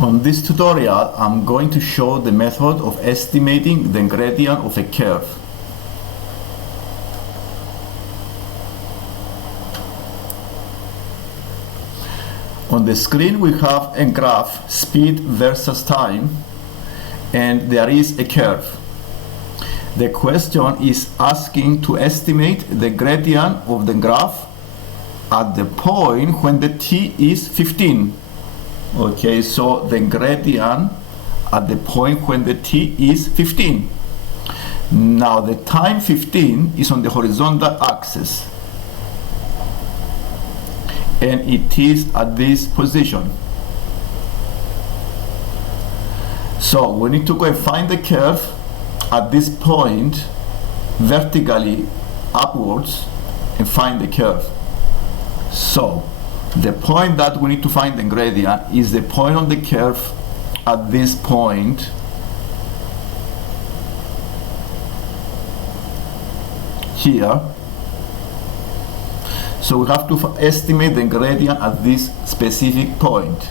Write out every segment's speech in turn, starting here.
On this tutorial, I'm going to show the method of estimating the gradient of a curve. On the screen we have a graph, speed versus time, and there is a curve. The question is asking to estimate the gradient of the graph at the point when the t is 15. Okay, so the gradient at the point when the t is 15. Now the time 15 is on the horizontal axis, and it is at this position. So we need to go and find the curve at this point vertically upwards and find the curve. So the point that we need to find the gradient is the point on the curve at this point here. So we have to estimate the gradient at this specific point.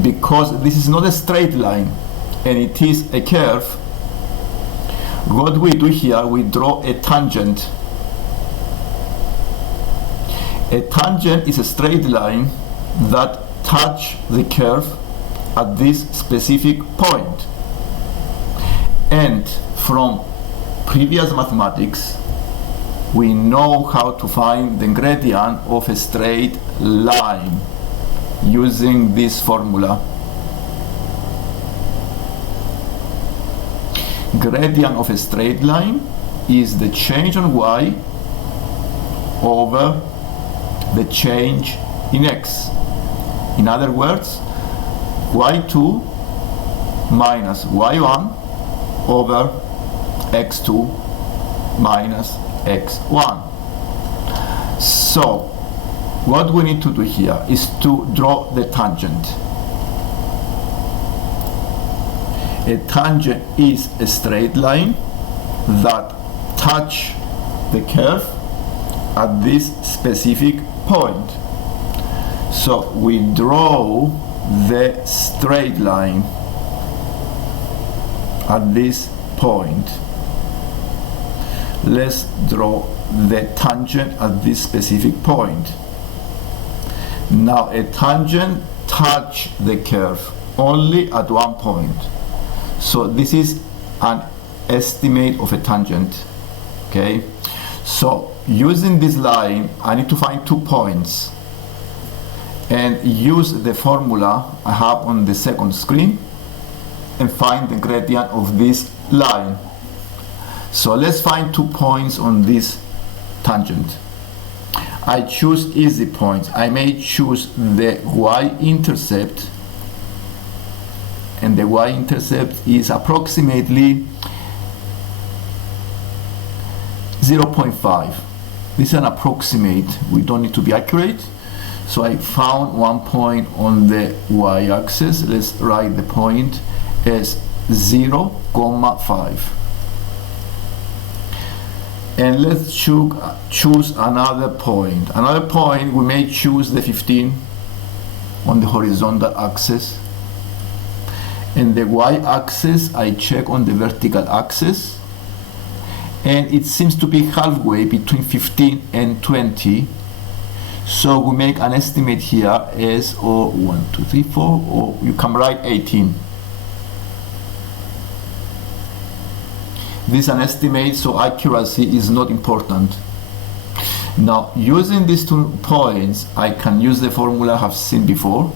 Because this is not a straight line and it is a curve, what we do here, we draw a tangent. A tangent is a straight line that touches the curve at this specific point. And from previous mathematics, we know how to find the gradient of a straight line using this formula. Gradient of a straight line is the change on y over the change in x. In other words, y2 minus y1 over x2 minus x1. So what we need to do here is to draw the tangent. A tangent is a straight line that touches the curve at this specific point. So we draw the straight line at this point. Let's draw the tangent at this specific point. Now a tangent touches the curve only at one point. So this is an estimate of a tangent. Okay, so using this line, I need to find 2 points and use the formula I have on the second screen and find the gradient of this line. So let's find 2 points on this tangent. I choose easy points. I may choose the y-intercept, and the y-intercept is approximately 0.5. This is an approximate. We don't need to be accurate. So I found 1 point on the y-axis. Let's write the point as 0.5. And let's choose another point. Another point, we may choose the 15 on the horizontal axis. And the y-axis, I check on the vertical axis. And it seems to be halfway between 15 and 20. So we make an estimate here as 1, 2, 3, 4, or you can write 18. This is an estimate, so accuracy is not important. Now, using these 2 points, I can use the formula I have seen before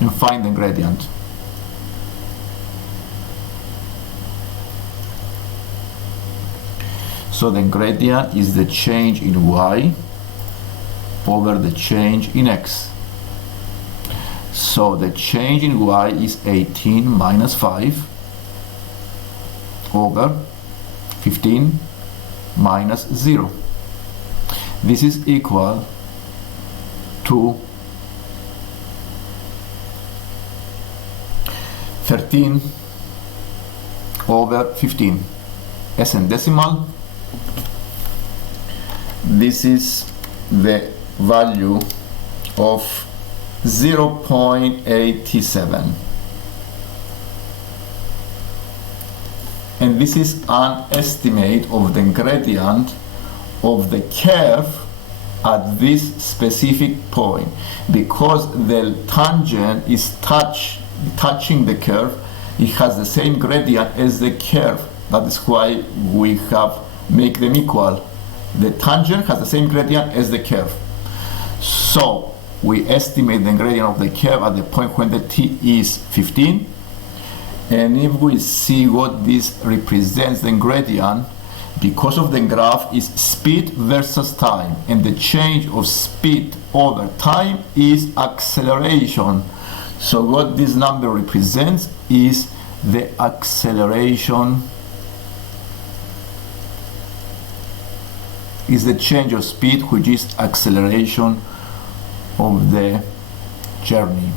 and find the gradient. So the gradient is the change in y over the change in x. So the change in y is 18 minus 5 over 15 minus 0. This is equal to 13 over 15. As in decimal, this is the value of 0.87. and this is an estimate of the gradient of the curve at this specific point. Because the tangent is touching the curve, it has the same gradient as the curve. That is why we have make them equal. The tangent has the same gradient as the curve. So we estimate the gradient of the curve at the point when the t is 15. And if we see what this represents, the gradient, because of the graph, is speed versus time. And the change of speed over time is acceleration. So what this number represents is the acceleration, is the change of speed, which is acceleration of the journey.